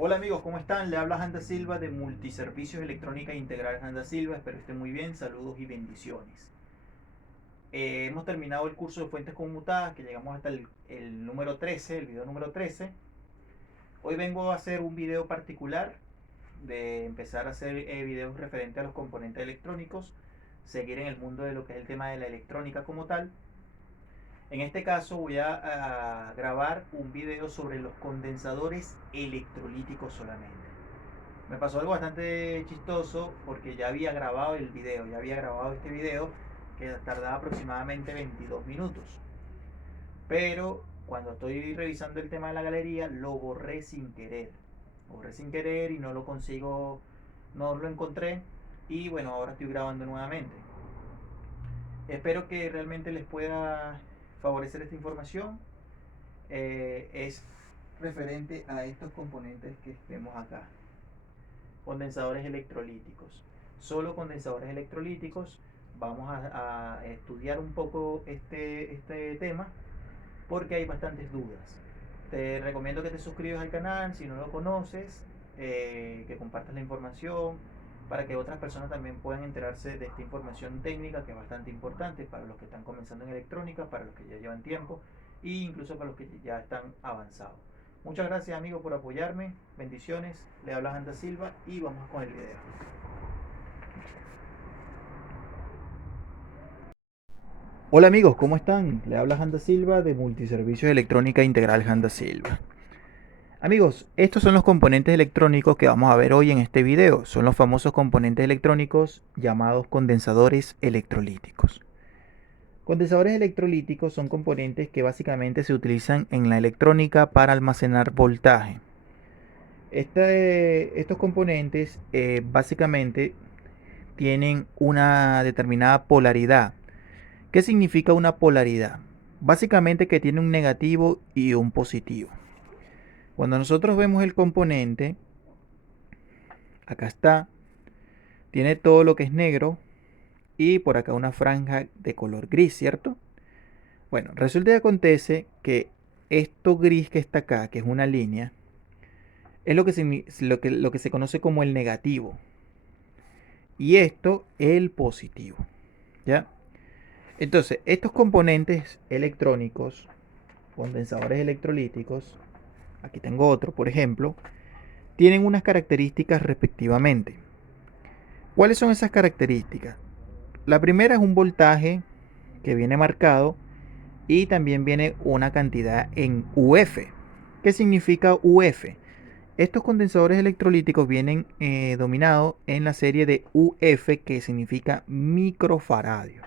Hola amigos, ¿cómo están? Le habla Handa Silva de Multiservicios Electrónica Integral Handa Silva. Espero estén muy bien. Saludos y bendiciones. Hemos terminado el curso de fuentes conmutadas, que llegamos hasta el número 13, el video número 13. Hoy vengo a hacer un video particular de empezar a hacer videos referentes a los componentes electrónicos, seguir en el mundo de lo que es el tema de la electrónica como tal. En este caso voy a grabar un video sobre los condensadores electrolíticos solamente. Me pasó algo bastante chistoso porque ya había grabado el video, ya había grabado este video que tardaba aproximadamente 22 minutos. Pero cuando estoy revisando el tema de la galería, lo borré sin querer. Lo borré sin querer y no lo consigo, no lo encontré. Y bueno, ahora estoy grabando nuevamente. Espero que realmente les pueda favorecer esta información. Es referente a estos componentes que vemos acá. Condensadores electrolíticos. Solo condensadores electrolíticos. Vamos a estudiar un poco este tema porque hay bastantes dudas. Te recomiendo que te suscribas al canal si no lo conoces, que compartas la información para que otras personas también puedan enterarse de esta información técnica que es bastante importante para los que están comenzando en electrónica, para los que ya llevan tiempo e incluso para los que ya están avanzados. Muchas gracias amigos por apoyarme, bendiciones, le habla Anda Silva y vamos con el video. Hola amigos, ¿cómo están? Le habla Anda Silva de Multiservicios Electrónica Integral Anda Silva. Amigos, estos son los componentes electrónicos que vamos a ver hoy en este video. Son los famosos componentes electrónicos llamados condensadores electrolíticos. Condensadores electrolíticos son componentes que básicamente se utilizan en la electrónica para almacenar voltaje. Estos componentes básicamente tienen una determinada polaridad. ¿Qué significa una polaridad? Básicamente que tiene un negativo y un positivo. Cuando nosotros vemos el componente, acá está, tiene todo lo que es negro y por acá una franja de color gris, ¿cierto? Bueno, resulta y acontece que esto gris que está acá, que es una línea, es lo que se conoce como el negativo. Y esto el positivo, ¿ya? Entonces, estos componentes electrónicos, condensadores electrolíticos, aquí tengo otro, por ejemplo, tienen unas características respectivamente. ¿Cuáles son esas características? La primera es un voltaje que viene marcado y también viene una cantidad en UF. ¿Qué significa UF? Estos condensadores electrolíticos vienen dominados en la serie de UF, que significa microfaradio.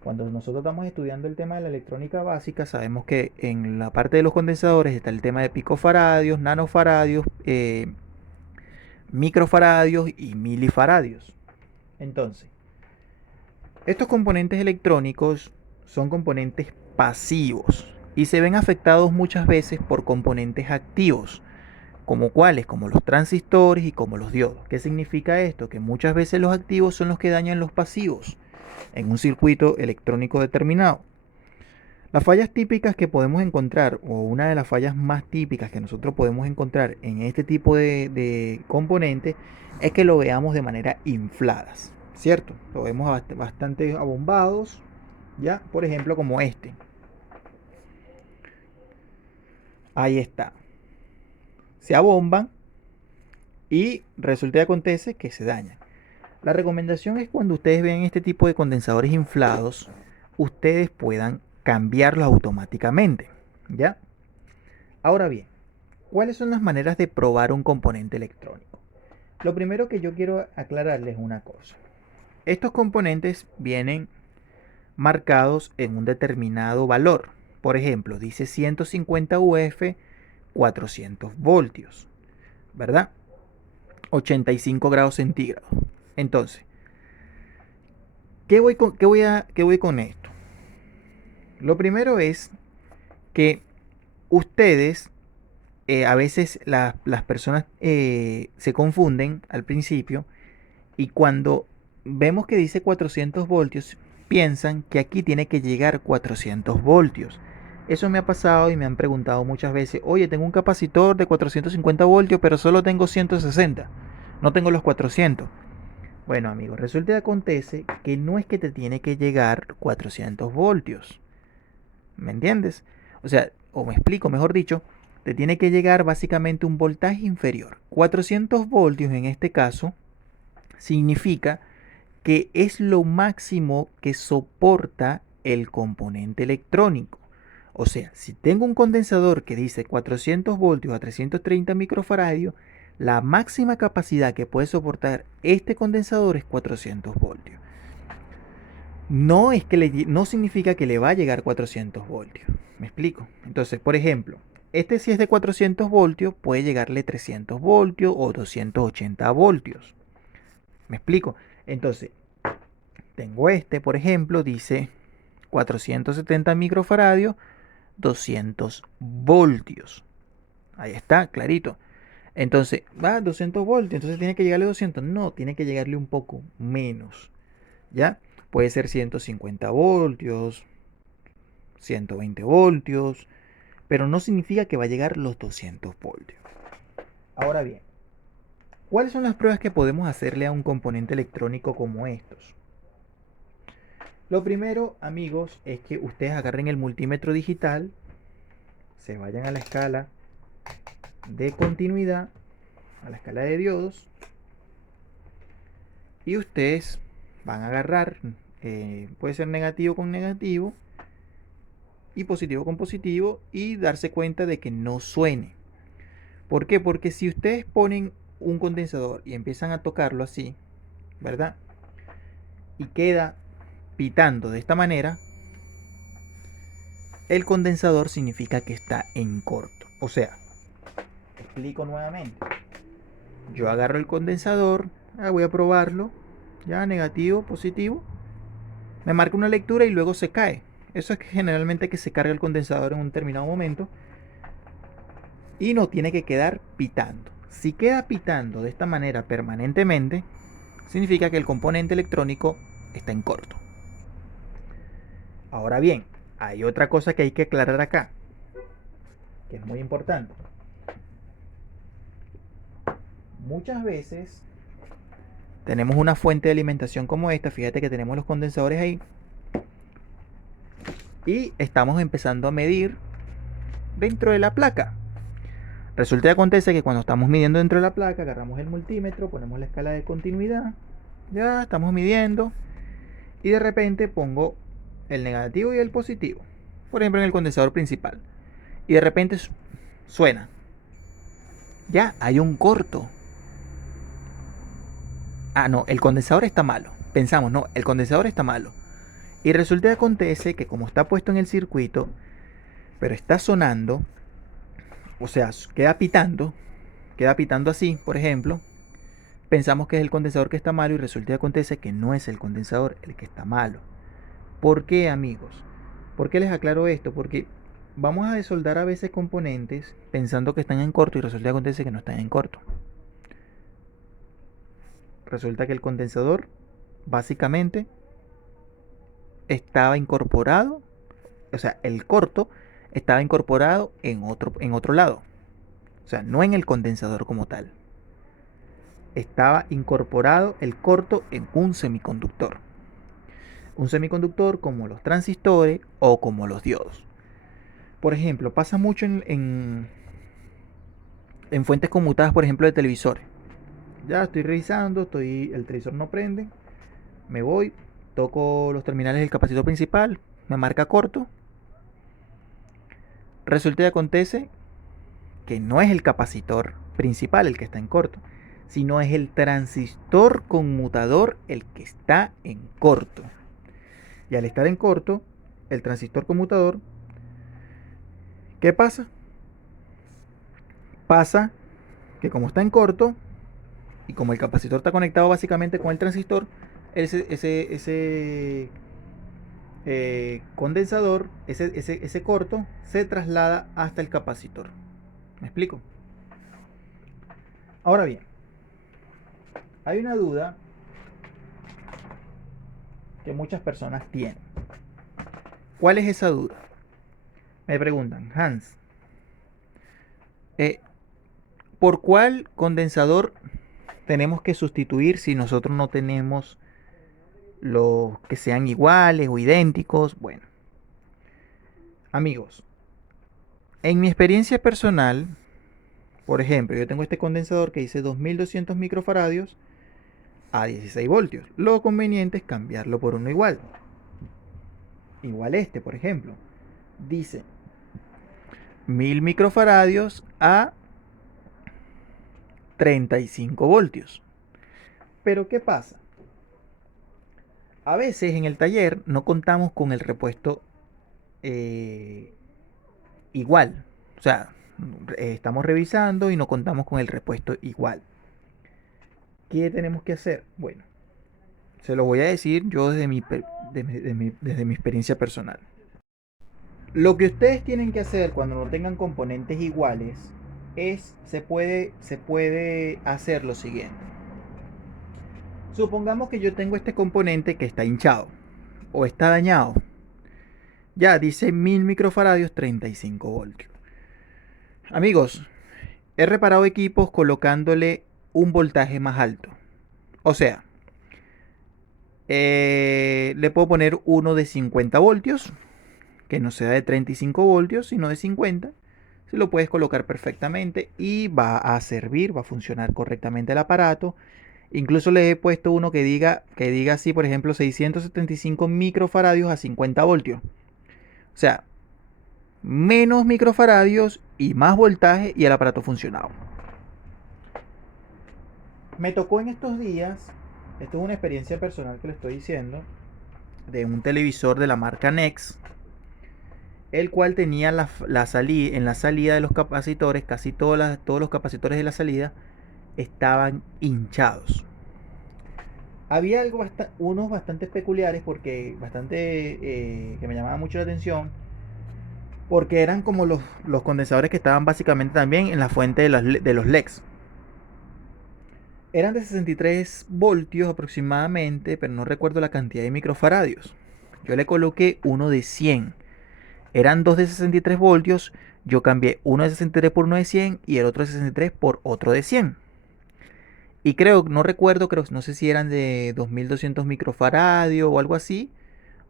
Cuando nosotros estamos estudiando el tema de la electrónica básica, sabemos que en la parte de los condensadores está el tema de picofaradios, nanofaradios, microfaradios y milifaradios. Entonces, estos componentes electrónicos son componentes pasivos y se ven afectados muchas veces por componentes activos, como cuáles, como los transistores y como los diodos. ¿Qué significa esto? Que muchas veces los activos son los que dañan los pasivos en un circuito electrónico determinado. Las fallas típicas que podemos encontrar, o una de las fallas más típicas que nosotros podemos encontrar en este tipo de componentes, es que lo veamos de manera infladas, ¿cierto? Lo vemos bastante abombados, ¿ya? Por ejemplo, como este. Ahí está. Se abomban y resulta y acontece que se dañan. La recomendación es cuando ustedes vean este tipo de condensadores inflados, ustedes puedan cambiarlos automáticamente, ¿ya? Ahora bien, ¿cuáles son las maneras de probar un componente electrónico? Lo primero que yo quiero aclararles es una cosa. Estos componentes vienen marcados en un determinado valor. Por ejemplo, dice 150 UF, 400 voltios, ¿verdad? 85 grados centígrados. Entonces, ¿qué voy con esto? Lo primero es que ustedes, a veces las personas se confunden al principio y cuando vemos que dice 400 voltios, piensan que aquí tiene que llegar 400 voltios. Eso me ha pasado y me han preguntado muchas veces, oye, tengo un capacitor de 450 voltios, pero solo tengo 160, no tengo los 400. Bueno, amigos, resulta y acontece que no es que te tiene que llegar 400 voltios. ¿Me entiendes? O sea, o me explico, mejor dicho, te tiene que llegar básicamente un voltaje inferior. 400 voltios en este caso significa que es lo máximo que soporta el componente electrónico. O sea, si tengo un condensador que dice 400 voltios a 330 microfaradios, la máxima capacidad que puede soportar este condensador es 400 voltios. No es que no significa que le va a llegar 400 voltios. ¿Me explico? Entonces, por ejemplo, este si es de 400 voltios puede llegarle 300 voltios o 280 voltios. ¿Me explico? Entonces, tengo este, por ejemplo, dice 470 microfaradios, 200 voltios. Ahí está, clarito. Entonces, va 200 voltios, entonces tiene que llegarle 200. No, tiene que llegarle un poco menos. ¿Ya? Puede ser 150 voltios, 120 voltios, pero no significa que va a llegar los 200 voltios. Ahora bien, ¿cuáles son las pruebas que podemos hacerle a un componente electrónico como estos? Lo primero, amigos, es que ustedes agarren el multímetro digital, se vayan a la escala de continuidad, a la escala de diodos, y ustedes van a agarrar, puede ser negativo con negativo y positivo con positivo, y darse cuenta de que no suene. ¿Por qué? Porque si ustedes ponen un condensador y empiezan a tocarlo así, ¿verdad? Y queda pitando de esta manera, el condensador significa que está en corto. O sea, explico nuevamente. Yo agarro el condensador, voy a probarlo, ya negativo, positivo, me marca una lectura y luego se cae. Eso es que generalmente que se carga el condensador en un determinado momento y no tiene que quedar pitando. Si queda pitando de esta manera permanentemente, significa que el componente electrónico está en corto. Ahora bien, hay otra cosa que hay que aclarar acá, que es muy importante. Muchas veces tenemos una fuente de alimentación como esta, fíjate que tenemos los condensadores ahí, y estamos empezando a medir dentro de la placa. Resulta y acontece que cuando estamos midiendo dentro de la placa, agarramos el multímetro, ponemos la escala de continuidad, ya estamos midiendo, y de repente pongo el negativo y el positivo, por ejemplo en el condensador principal, y de repente suena. Ya hay un corto. No, el condensador está malo. Pensamos, no, el condensador está malo. Y resulta y acontece que como está puesto en el circuito, pero está sonando, o sea, queda pitando así, por ejemplo, pensamos que es el condensador que está malo y resulta y acontece que no es el condensador el que está malo. ¿Por qué, amigos? ¿Por qué les aclaro esto? Porque vamos a desoldar a veces componentes pensando que están en corto y resulta y acontece que no están en corto. Resulta que el condensador básicamente estaba incorporado, o sea, el corto estaba incorporado en otro lado. O sea, no en el condensador como tal. Estaba incorporado el corto en un semiconductor. Un semiconductor como los transistores o como los diodos. Por ejemplo, pasa mucho en fuentes conmutadas, por ejemplo, de televisores. Ya estoy revisando, el televisor no prende, me voy, toco los terminales del capacitor principal, me marca corto. Resulta y acontece que no es el capacitor principal el que está en corto, sino es el transistor conmutador el que está en corto. Y al estar en corto, el transistor conmutador, ¿qué pasa? Pasa que como está en corto y como el capacitor está conectado básicamente con el transistor, ese condensador, ese corto, se traslada hasta el capacitor. ¿Me explico? Ahora bien, hay una duda que muchas personas tienen. ¿Cuál es esa duda? Me preguntan, Hans, eh, ¿por cuál condensador tenemos que sustituir si nosotros no tenemos los que sean iguales o idénticos? Bueno, amigos, en mi experiencia personal, por ejemplo, yo tengo este condensador que dice 2200 microfaradios a 16 voltios. Lo conveniente es cambiarlo por uno igual. Igual este, por ejemplo. Dice 1000 microfaradios a 35 voltios. Pero ¿qué pasa? A veces en el taller no contamos con el repuesto igual. O sea, estamos revisando y no contamos con el repuesto igual. ¿Qué tenemos que hacer? Bueno, se lo voy a decir yo desde mi experiencia personal. Lo que ustedes tienen que hacer cuando no tengan componentes iguales es, se puede hacer lo siguiente. Supongamos que yo tengo este componente que está hinchado o está dañado. Ya dice 1000 microfaradios, 35 voltios. Amigos, he reparado equipos colocándole un voltaje más alto. O sea, le puedo poner uno de 50 voltios, que no sea de 35 voltios, sino de 50. Se lo puedes colocar perfectamente y va a servir, va a funcionar correctamente el aparato. Incluso le he puesto uno que diga así, por ejemplo, 675 microfaradios a 50 voltios. O sea, menos microfaradios y más voltaje y el aparato funcionaba. Me tocó en estos días, esto es una experiencia personal que le estoy diciendo, de un televisor de la marca Nex, el cual tenía en la salida de los capacitores, casi todos los capacitores de la salida estaban hinchados. Había unos bastante peculiares, porque que me llamaban mucho la atención, porque eran como los condensadores que estaban básicamente también en la fuente de los LEDs. Eran de 63 voltios aproximadamente, pero no recuerdo la cantidad de microfaradios. Yo le coloqué uno de 100. Eran dos de 63 voltios. Yo cambié uno de 63 por uno de 100 y el otro de 63 por otro de 100. Y no recuerdo, no sé si eran de 2200 microfaradios o algo así,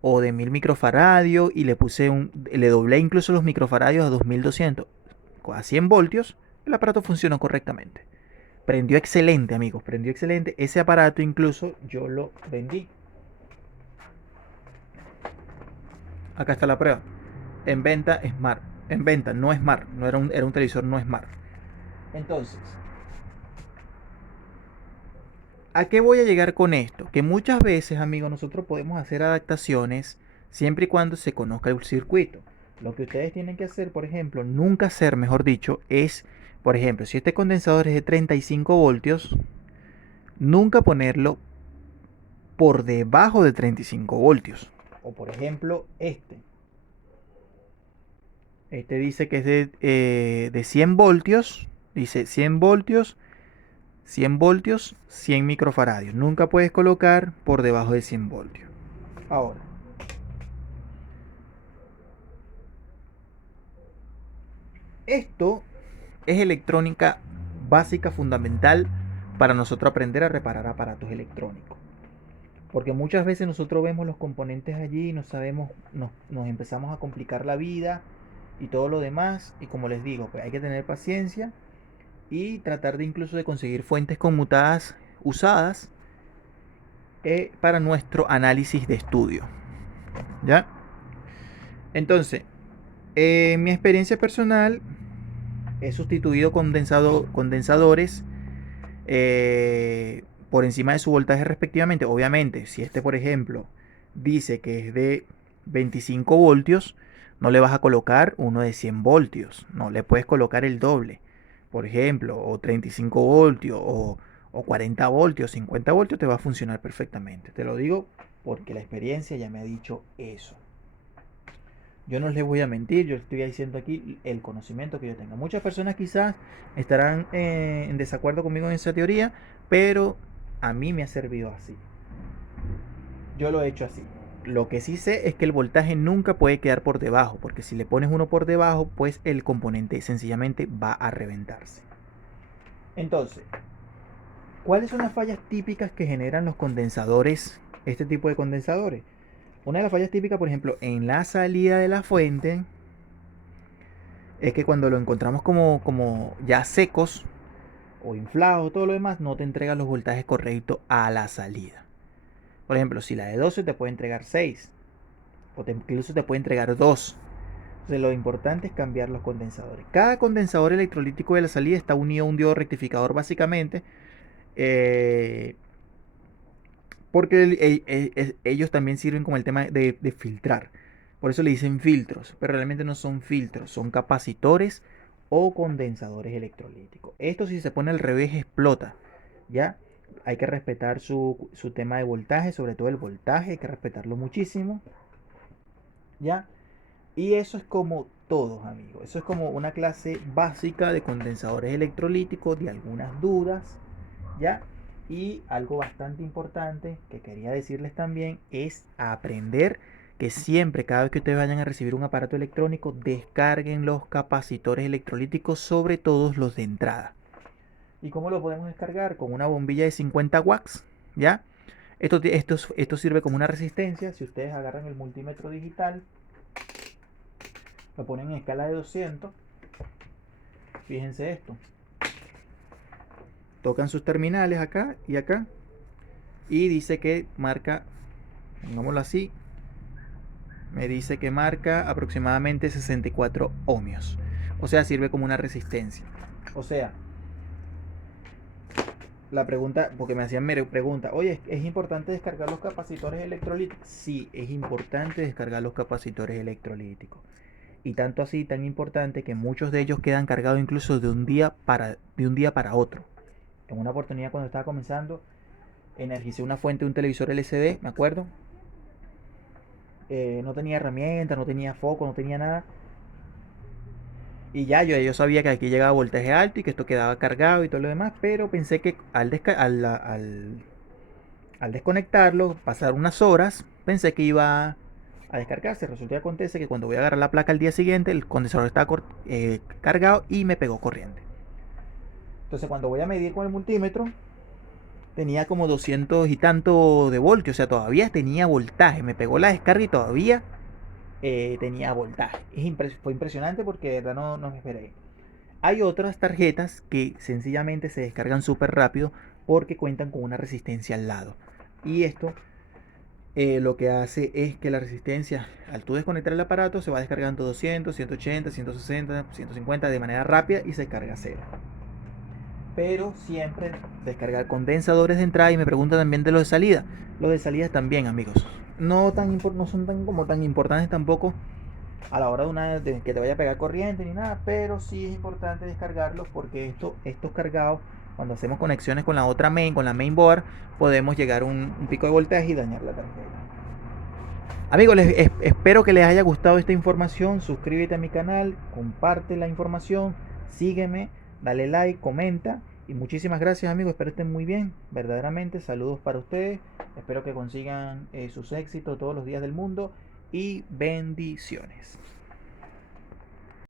o de 1000 microfaradios, y le doblé incluso los microfaradios a 2200. A 100 voltios, el aparato funcionó correctamente. Prendió excelente, amigos, prendió excelente. Ese aparato incluso yo lo vendí. Acá está la prueba. En venta Smart. En venta, no Smart. No era un televisor no Smart. Entonces, ¿a qué voy a llegar con esto? Que muchas veces, amigos, nosotros podemos hacer adaptaciones siempre y cuando se conozca el circuito. Lo que ustedes tienen que hacer, por ejemplo, nunca hacer, mejor dicho, es, por ejemplo, si este condensador es de 35 voltios, nunca ponerlo por debajo de 35 voltios. O por ejemplo, este dice que es de 100 voltios. Dice 100 voltios, 100 voltios, 100 microfaradios. Nunca puedes colocar por debajo de 100 voltios. Ahora, esto es electrónica básica, fundamental para nosotros aprender a reparar aparatos electrónicos. Porque muchas veces nosotros vemos los componentes allí y no sabemos, nos empezamos a complicar la vida y todo lo demás. Y como les digo, pues hay que tener paciencia y tratar de incluso de conseguir fuentes conmutadas usadas para nuestro análisis de estudio. ¿Ya? Entonces, en mi experiencia personal, he sustituido condensadores por encima de su voltaje respectivamente. Obviamente, si este, por ejemplo, dice que es de 25 voltios, no le vas a colocar uno de 100 voltios. No, le puedes colocar el doble. Por ejemplo, o 35 voltios, o 40 voltios, 50 voltios, te va a funcionar perfectamente. Te lo digo porque la experiencia ya me ha dicho eso. Yo no les voy a mentir, yo estoy diciendo aquí el conocimiento que yo tengo. Muchas personas quizás estarán en desacuerdo conmigo en esa teoría, pero a mí me ha servido así. Yo lo he hecho así. Lo que sí sé es que el voltaje nunca puede quedar por debajo, porque si le pones uno por debajo, pues el componente sencillamente va a reventarse. Entonces, ¿cuáles son las fallas típicas que generan los condensadores, este tipo de condensadores? Una de las fallas típicas, por ejemplo, en la salida de la fuente, es que cuando lo encontramos como ya secos o inflados o todo lo demás, no te entrega los voltajes correctos a la salida. Por ejemplo, si la de 12 te puede entregar 6, o incluso te puede entregar 2. Entonces lo importante es cambiar los condensadores. Cada condensador electrolítico de la salida está unido a un diodo rectificador básicamente, eh, porque ellos también sirven como el tema de filtrar. Por eso le dicen filtros, pero realmente no son filtros, son capacitores o condensadores electrolíticos. Esto si se pone al revés explota, ¿ya? Hay que respetar su tema de voltaje, sobre todo el voltaje, hay que respetarlo muchísimo, ¿ya? Y eso es como todos, amigos. Eso es como una clase básica de condensadores electrolíticos, de algunas dudas, ¿ya? Y algo bastante importante que quería decirles también es aprender que siempre, cada vez que ustedes vayan a recibir un aparato electrónico, descarguen los capacitores electrolíticos, sobre todo los de entrada. ¿Y cómo lo podemos descargar? Con una bombilla de 50 watts, ¿ya? Esto sirve como una resistencia. Si ustedes agarran el multímetro digital, lo ponen en escala de 200, fíjense esto. Tocan sus terminales acá y acá. Y dice que marca, pongámoslo así, me dice que marca aproximadamente 64 ohmios. O sea, sirve como una resistencia. O sea, la pregunta, porque me hacían pregunta, oye, ¿es importante descargar los capacitores electrolíticos? Sí, es importante descargar los capacitores electrolíticos. Y tanto así, tan importante que muchos de ellos quedan cargados incluso de un día para otro. En una oportunidad cuando estaba comenzando, energicé una fuente de un televisor LCD, me acuerdo. No tenía herramientas, no tenía foco, no tenía nada. Y ya yo sabía que aquí llegaba voltaje alto y que esto quedaba cargado y todo lo demás, pero pensé que al desconectarlo, pasar unas horas, pensé que iba a descargarse. Resulta que acontece que cuando voy a agarrar la placa al día siguiente, el condensador estaba cargado y me pegó corriente. Entonces cuando voy a medir con el multímetro, tenía como 200 y tanto de voltio, o sea, todavía tenía voltaje. Me pegó la descarga y todavía tenía voltaje. Fue impresionante porque de verdad no me esperé. Hay otras tarjetas que sencillamente se descargan súper rápido porque cuentan con una resistencia al lado. Y esto lo que hace es que la resistencia, al tú desconectar el aparato, se va descargando 200, 180, 160, 150 de manera rápida y se carga cero. Pero siempre descargar condensadores de entrada. Y me preguntan también de los de salida. Los de salida también, amigos. No son tan importantes tampoco a la hora de que te vaya a pegar corriente ni nada, pero sí es importante descargarlos porque estos cargados, cuando hacemos conexiones con la otra con la mainboard, podemos llegar a un pico de voltaje y dañar la tarjeta. Amigos, espero que les haya gustado esta información. Suscríbete a mi canal, comparte la información, sígueme, dale like, comenta. Y muchísimas gracias, amigos. Espero estén muy bien. Verdaderamente, saludos para ustedes. Espero que consigan sus éxitos todos los días del mundo. Y bendiciones.